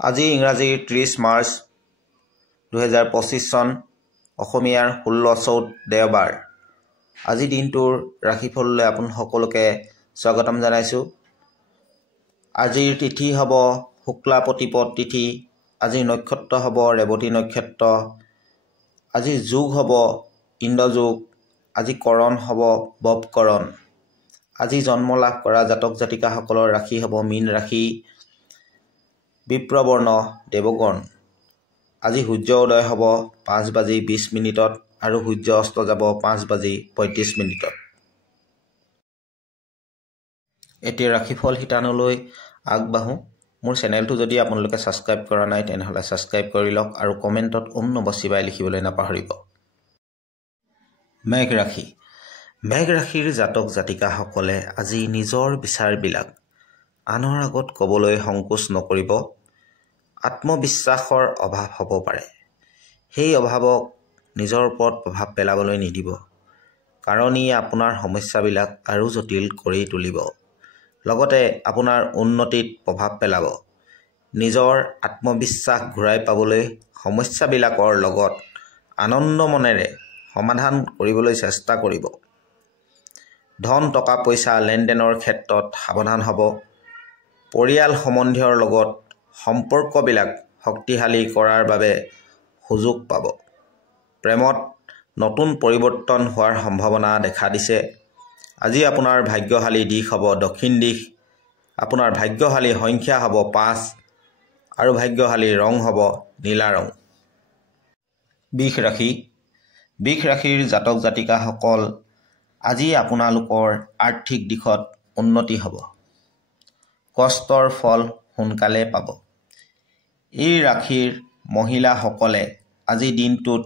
আজি ইংৰাজীৰ 30 মাৰ্চ 2025 চন অসমীয়াৰ 16 চৌত দেওবাৰ। আজি দিনটোৰ ৰাশিফললৈ আপোন সকলোকে স্বাগতম জনাইছোঁ। আজিৰ তিথি হ'ব শুক্লা প্ৰতিপদ তিথি। আজিৰ নক্ষত্ৰ হ'ব ৰেৱতী নক্ষত্ৰ। আজি যোগ হ'ব ইন্দ্ৰযোগ। আজি কৰণ হ'ব ববকৰণ। আজি জন্ম লাভ কৰা জাতক জাতিকাসকলৰ ৰাশি হ'ব মীন ৰাশি। বিপ্ৰবৰ্ণ দেৱগণ। আজি সূৰ্য উদয় হ'ব 5:20 আৰু সূৰ্য অস্ত যাব 5:35। এতিয়া ৰাশিফল শিতানলৈ আগবাঢ়োঁ। মোৰ চেনেলটো যদি আপোনালোকে ছাবস্ক্ৰাইব কৰা নাই তেনেহ'লে ছাবস্ক্ৰাইব কৰি লওক আৰু কমেণ্টত ওম নমঃ শিৱায় লিখিবলৈ নাপাহৰিব। মেঘ ৰাশি। মেঘ ৰাশিৰ জাতক জাতিকাসকলে আজি নিজৰ বিচাৰবিলাক আনৰ আগত ক'বলৈ সংকোচ নকৰিব। আত্মবিশ্বাসৰ অভাৱ হ'ব পাৰে। সেই অভাৱক নিজৰ ওপৰত প্ৰভাৱ পেলাবলৈ নিদিব, কাৰণ ই আপোনাৰ সমস্যাবিলাক আৰু জটিল কৰি তুলিব। লগতে আপোনাৰ উন্নতিত প্ৰভাৱ পেলাব। নিজৰ আত্মবিশ্বাস ঘূৰাই পাবলৈ সমস্যাবিলাকৰ লগত আনন্দ মনেৰে সমাধান কৰিবলৈ চেষ্টা কৰিব। ধন টকা পইচা লেনদেনৰ ক্ষেত্ৰত সাৱধান হ'ব। পৰিয়াল সম্বন্ধীয়ৰ লগত সম্পৰ্কবিলাক শক্তিশালী কৰাৰ বাবে সুযোগ পাব। প্ৰেমত নতুন পৰিৱৰ্তন হোৱাৰ সম্ভাৱনা দেখা দিছে। আজি আপোনাৰ ভাগ্যশালী দিশ হ'ব দক্ষিণ দিশ। আপোনাৰ ভাগ্যশালী সংখ্যা হ'ব 5 আৰু ভাগ্যশালী ৰং হ'ব নীলা ৰং। বৃষ ৰাশি। বৃষ ৰাশিৰ জাতক জাতিকাসকল আজি আপোনালোকৰ আৰ্থিক দিশত উন্নতি হ'ব। কষ্টৰ ফল সোনকালে পাব। এই ৰাশিৰ মহিলাসকলে আজি দিনটোত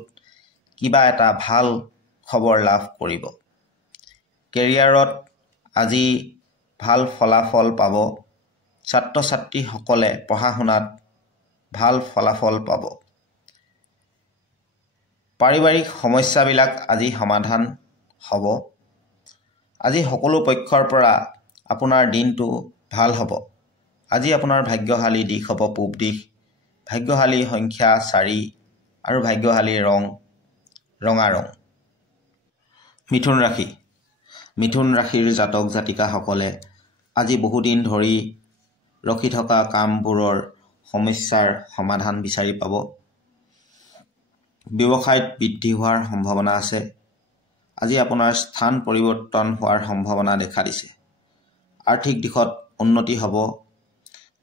কিবা এটা ভাল খবৰ লাভ কৰিব। কেৰিয়াৰত আজি ভাল ফলাফল পাব। ছাত্ৰ ছাত্ৰীসকলে পঢ়া শুনাত ভাল ফলাফল পাব। পাৰিবাৰিক সমস্যাবিলাক আজি সমাধান হ'ব। আজি সকলো পক্ষৰ পৰা আপোনাৰ দিনটো ভাল হ'ব। আজি আপোনাৰ ভাগ্যশালী দিশ হ'ব পূব দিশ। ভাগ্যশালী সংখ্যা 4 আৰু ভাগ্যশালী ৰং ৰঙা ৰং। মিথুন ৰাশি। মিথুন ৰাশিৰ জাতক জাতিকাসকলে আজি বহুদিন ধৰি ৰখি থকা কামবোৰৰ সমস্যাৰ সমাধান বিচাৰি পাব। ব্যৱসায়ত বৃদ্ধি হোৱাৰ সম্ভাৱনা আছে। আজি আপোনাৰ স্থান পৰিৱৰ্তন হোৱাৰ সম্ভাৱনা দেখা দিছে। আৰ্থিক দিশত উন্নতি হ'ব।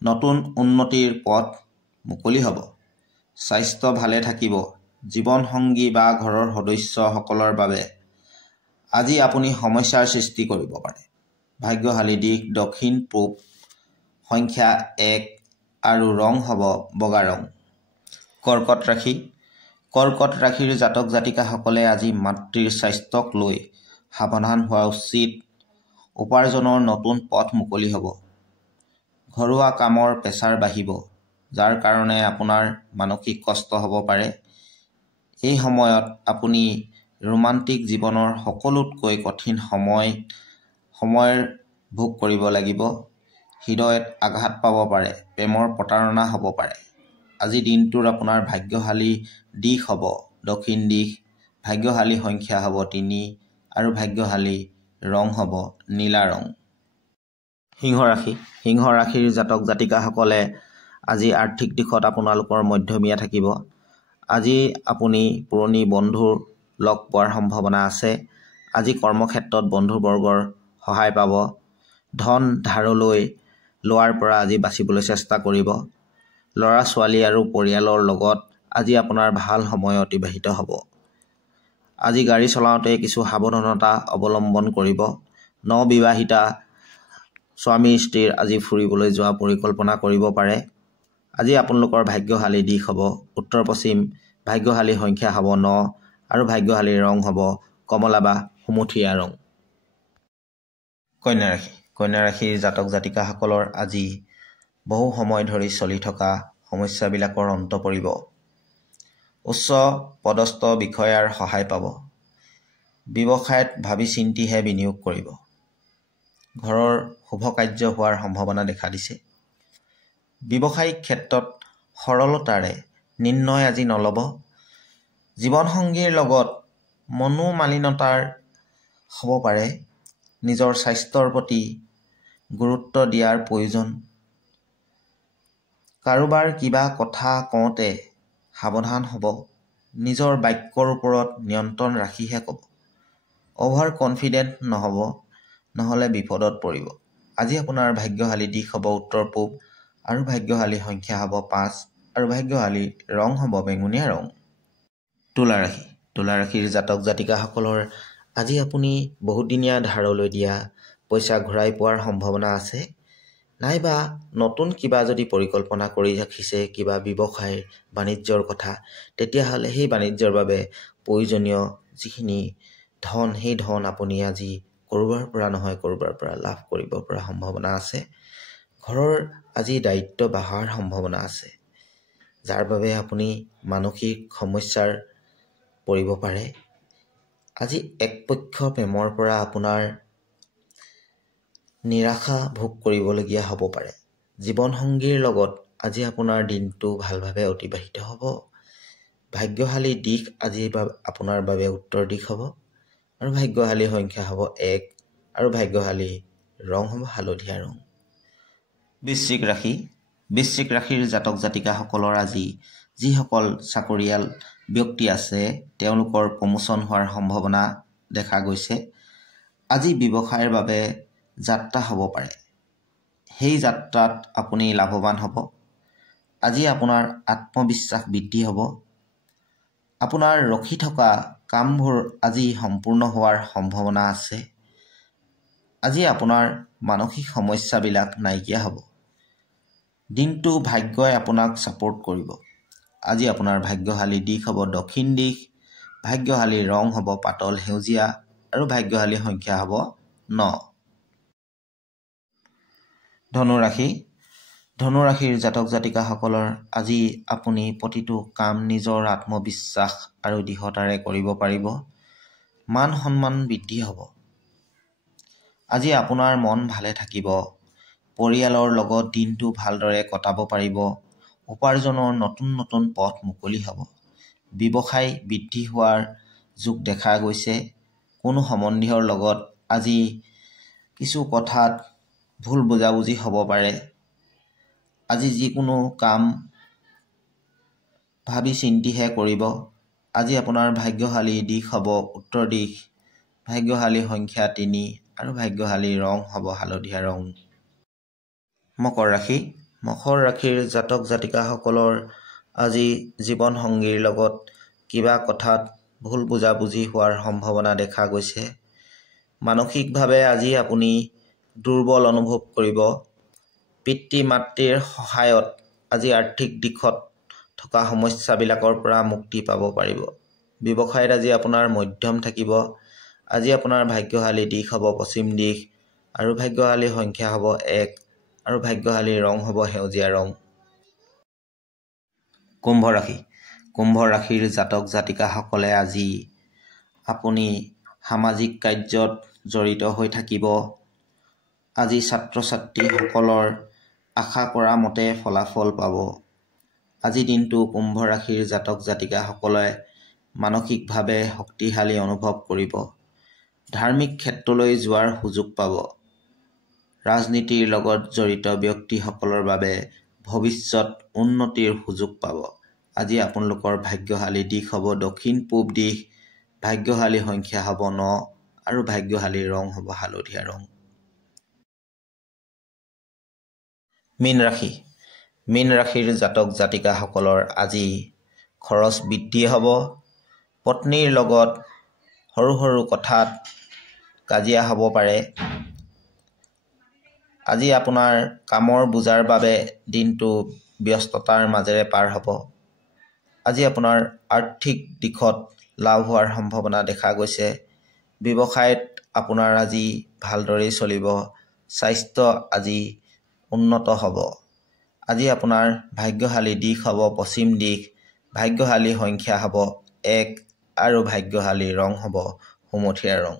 নতুন উন্নতিৰ পথ মুকলি হ'ব। স্বাস্থ্য ভালে থাকিব। জীৱনসংগী বা ঘৰৰ সদস্যসকলৰ বাবে আজি আপুনি সমস্যাৰ সৃষ্টি কৰিব পাৰে। ভাগ্যশালী দিশ দক্ষিণ পূব। সংখ্যা 1 আৰু ৰং হ'ব বগা ৰং। কৰ্কট ৰাশি। কৰ্কট ৰাশিৰ জাতক জাতিকাসকলে আজি মাতৃৰ স্বাস্থ্যক লৈ সাৱধান হোৱা উচিত। উপাৰ্জনৰ নতুন পথ মুকলি হ'ব। ঘৰুৱা কামৰ প্ৰেছাৰ বাঢ়িব, যাৰ কাৰণে আপোনাৰ মানসিক কষ্ট হ'ব পাৰে। এই সময়ত আপুনি ৰোমান্টিক জীৱনৰ সকলোতকৈ কঠিন সময়ৰ ভোগ কৰিব লাগিব। হৃদয়ত আঘাত পাব পাৰে। প্ৰেমৰ প্ৰতাৰণা হ'ব পাৰে। আজি দিনটোৰ আপোনাৰ ভাগ্যশালী দিশ হ'ব দক্ষিণ দিশ। ভাগ্যশালী সংখ্যা হ'ব 3 আৰু ভাগ্যশালী ৰং হ'ব নীলা ৰং। সিংহ ৰাশি। সিংহ ৰাশিৰ জাতক জাতিকাসকলে আজি আৰ্থিক দিশত আপোনালোকৰ মধ্যমীয়া থাকিব। আজি আপুনি পুৰণি বন্ধুৰ লগ পোৱাৰ সম্ভাৱনা আছে। আজি কৰ্মক্ষেত্ৰত বন্ধুবৰ্গৰ সহায় পাব। ধন ধাৰলৈ লোৱাৰ পৰা আজি বাচিবলৈ চেষ্টা কৰিব। ল'ৰা ছোৱালী আৰু পৰিয়ালৰ লগত আজি আপোনাৰ ভাল সময় অতিবাহিত হ'ব। আজি গাড়ী চলাওঁতে কিছু সাৱধানতা অৱলম্বন কৰিব। নবিবাহিতা স্বামী স্ত্ৰীৰ আজি ফুৰিবলৈ যোৱা পৰিকল্পনা কৰিব পাৰে। আজি আপোনালোকৰ ভাগ্যশালী দিশ হ'ব উত্তৰ পশ্চিম। ভাগ্যশালী সংখ্যা হ'ব 9 আৰু ভাগ্যশালী ৰং হ'ব কমলা বা সুমথিয়া ৰং। কন্যা ৰাশি। কন্যা ৰাশিৰ জাতক জাতিকাসকলৰ আজি বহু সময় ধৰি চলি থকা সমস্যাবিলাকৰ অন্ত পৰিব। উচ্চ পদস্থ বিষয়াৰ সহায় পাব। ব্যৱসায়ত ভাবি চিন্তিহে বিনিয়োগ কৰিব। ঘৰৰ শুভ কাৰ্য হোৱাৰ সম্ভাৱনা দেখা দিছে। ব্যৱসায়িক ক্ষেত্ৰত সৰলতাৰে নিৰ্ণয় আজি নল'ব। জীৱনসংগীৰ লগত মনোমালিনতাৰ হ'ব পাৰে। নিজৰ স্বাস্থ্যৰ প্ৰতি গুৰুত্ব দিয়াৰ প্ৰয়োজন। কাৰোবাৰ কিবা কথা কওঁতে সাৱধান হ'ব। নিজৰ বাক্যৰ ওপৰত নিয়ন্ত্ৰণ ৰাখিহে ক'ব। অভাৰ কনফিডেণ্ট নহ'ব, নহ'লে বিপদত পৰিব। আজি আপোনাৰ ভাগ্যশালী দিশ হ'ব উত্তৰ পূব আৰু ভাগ্যশালী সংখ্যা হ'ব 5 আৰু ভাগ্যশালী ৰং হ'ব বেঙুনীয়া ৰং। তুলা ৰাশি। তুলা ৰাশিৰ জাতক জাতিকাসকলৰ আজি আপুনি বহুদিনীয়া ধাৰলৈ দিয়া পইচা ঘূৰাই পোৱাৰ সম্ভাৱনা আছে। নাইবা নতুন কিবা যদি পৰিকল্পনা কৰি ৰাখিছে, কিবা ব্যৱসায় বাণিজ্যৰ কথা, তেতিয়াহ'লে সেই বাণিজ্যৰ বাবে প্ৰয়োজনীয় যিখিনি ধন, সেই ধন আপুনি আজি ক'ৰবাৰ পৰা নহয় ক'ৰবাৰ পৰা লাভ কৰিব পৰা সম্ভাৱনা আছে। ঘৰৰ আজি দায়িত্ব বঢ়াৰ সম্ভাৱনা আছে, যাৰ বাবে আপুনি মানসিক সমস্যাৰ পৰিব পাৰে। আজি একপক্ষ প্ৰেমৰ পৰা আপোনাৰ নিৰাশা ভোগ কৰিবলগীয়া হ'ব পাৰে। জীৱনসংগীৰ লগত আজি আপোনাৰ দিনটো ভালভাৱে অতিবাহিত হ'ব। ভাগ্যশালী দিশ আজি আপোনাৰ বাবে উত্তৰ দিশ হ'ব আৰু ভাগ্যশালী সংখ্যা হ'ব 1 আৰু ভাগ্যশালী ৰং হ'ব হালধীয়া ৰং। বৃশ্চিক ৰাশি। বৃশ্চিক ৰাশিৰ জাতক জাতিকাসকলৰ আজি যিসকল চাকৰিয়াল ব্যক্তি আছে, তেওঁলোকৰ প্ৰমোচন হোৱাৰ সম্ভাৱনা দেখা গৈছে। আজি ব্যৱসায়ৰ বাবে যাত্ৰা হ'ব পাৰে। সেই যাত্ৰাত আপুনি লাভৱান হ'ব। আজি আপোনাৰ আত্মবিশ্বাস বৃদ্ধি হ'ব। আপোনাৰ ৰখি থকা কামবোৰ আজি সম্পূৰ্ণ হোৱাৰ সম্ভাৱনা আছে। আজি আপোনাৰ মানসিক সমস্যাবিলাক নাইকিয়া হ'ব। দিনটো ভাগ্যই আপোনাক ছাপোৰ্ট কৰিব। আজি আপোনাৰ ভাগ্যশালী দিশ হ'ব দক্ষিণ দিশ, ভাগ্যশালী ৰং হ'ব পাতল সেউজীয়া আৰু ভাগ্যশালী সংখ্যা হ'ব 9। ধনু ৰাশি। ধনু ৰাশিৰ জাতক জাতিকাসকলৰ আজি আপুনি প্ৰতিটো কাম নিজৰ আত্মবিশ্বাস আৰু দৃঢ়তাৰে কৰিব পাৰিব। মান সন্মান বৃদ্ধি হ'ব। আজি আপোনাৰ মন ভালে থাকিব। পৰিয়ালৰ লগত দিনটো ভালদৰে কটাব পাৰিব। উপাৰ্জনৰ নতুন নতুন পথ মুকলি হ'ব। ব্যৱসায় বৃদ্ধি হোৱাৰ যোগ দেখা গৈছে। কোনো সম্বন্ধীয়ৰ লগত আজি কিছু কথাত ভুল বুজাবুজি হ'ব পাৰে। আজি যিকোনো কাম ভাবি চিন্তিহে কৰিব। আজি আপোনাৰ ভাগ্যশালী দিশ হ'ব উত্তৰ দিশ, ভাগ্যশালী সংখ্যা 3 আৰু ভাগ্যশালী ৰং হ'ব হালধীয়া ৰং। মকৰ ৰাশি। মকৰ ৰাশিৰ জাতক জাতিকাসকলৰ আজি জীৱনসংগীৰ লগত কিবা কথাত ভুল বুজাবুজি হোৱাৰ সম্ভাৱনা দেখা গৈছে। মানসিকভাৱে আজি আপুনি দুৰ্বল অনুভৱ কৰিব। পিতৃ মাতৃৰ সহায়ত আজি আৰ্থিক দিশত থকা সমস্যাবিলাকৰ পৰা মুক্তি পাব পাৰিব। ব্যৱসায়ত আজি আপোনাৰ মধ্যম থাকিব। আজি আপোনাৰ ভাগ্যশালী দিশ হ'ব পশ্চিম দিশ আৰু ভাগ্যশালী সংখ্যা হ'ব 1 আৰু ভাগ্যশালী ৰং হ'ব সেউজীয়া ৰং। কুম্ভ ৰাশি। কুম্ভ ৰাশিৰ জাতক জাতিকাসকলে আজি আপুনি সামাজিক কাৰ্যত জড়িত হৈ থাকিব। আজি ছাত্ৰ ছাত্ৰীসকলৰ আশা কৰা মতে ফলাফল পাব। আজি দিনটো কুম্ভ ৰাশিৰ জাতক জাতিকাসকলে মানসিকভাৱে শক্তিশালী অনুভৱ কৰিব। ধাৰ্মিক ক্ষেত্ৰলৈ যোৱাৰ সুযোগ পাব। ৰাজনীতিৰ লগত জড়িত ব্যক্তিসকলৰ বাবে ভৱিষ্যত উন্নতিৰ সুযোগ পাব। আজি আপোনালোকৰ ভাগ্যশালী দিশ হ'ব দক্ষিণ পূব দিশ, ভাগ্যশালী সংখ্যা হ'ব 9 আৰু ভাগ্যশালী ৰং হ'ব হালধীয়া ৰং। মীন ৰাশি। মীন ৰাশিৰ জাতক জাতিকাসকলৰ আজি খৰচ বৃদ্ধি হ'ব। পত্নীৰ লগত সৰু সৰু কথাত কাজিয়া হ'ব পাৰে। আজি আপোনাৰ কামৰ বোজাৰ বাবে দিনটো ব্যস্ততাৰ মাজেৰে পাৰ হ'ব। আজি আপোনাৰ আৰ্থিক দিশত লাভ হোৱাৰ সম্ভাৱনা দেখা গৈছে। ব্যৱসায়ত আপোনাৰ আজি ভালদৰেই চলিব। স্বাস্থ্য আজি উন্নত হ'ব। আজি আপোনাৰ ভাগ্যশালী দিশ হ'ব পশ্চিম দিশ, ভাগ্যশালী সংখ্যা হ'ব 1 আৰু ভাগ্যশালী ৰং হ'ব সুমথিয়া ৰং।